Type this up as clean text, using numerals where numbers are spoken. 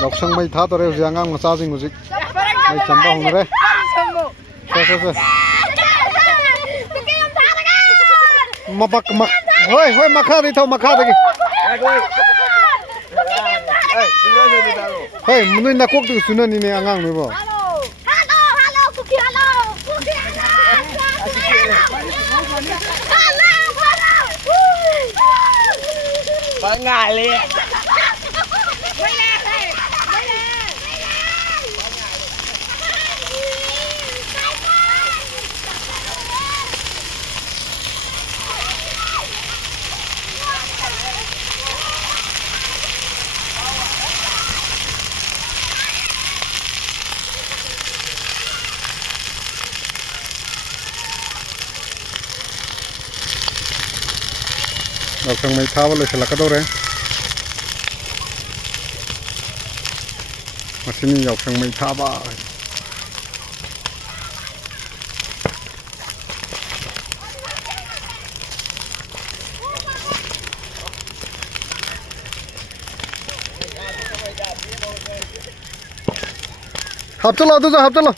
ꯌꯥꯎꯁꯪ ꯃꯩ ꯊꯥꯗꯣꯔꯦ ꯍꯧꯖꯤꯛ ꯑꯉꯥꯡ ꯃꯆꯥꯁꯤꯡ ꯍꯧꯖꯤꯛ ꯃꯩ ꯆꯝꯕ ꯍꯧꯅꯔꯦ ꯁꯦ ꯍꯣꯏ ꯍꯣꯏ ꯃꯈꯥꯗꯒꯤ ꯊꯧ ꯃꯈꯥꯗꯒꯤ ꯍꯣꯏ ꯅꯣꯏ ꯅꯥꯀꯣꯛꯇꯒꯤ ꯆꯨꯅꯅꯤꯅꯦ ꯑꯉꯥꯡ ꯅꯣꯏꯕꯣ ngại ꯌꯥꯎꯁꯪ ꯃꯩ ꯊꯥꯕ ꯂꯣꯏꯁꯤꯜꯂꯛꯀꯗꯧꯔꯦ ꯃꯁꯤꯅꯤ ꯌꯥꯎꯁꯪ ꯃꯩ ꯊꯥꯕ ꯍꯥꯞꯆꯜꯂꯣ ꯑꯗꯨꯁꯨ ꯍꯥꯞꯆꯜꯂꯣ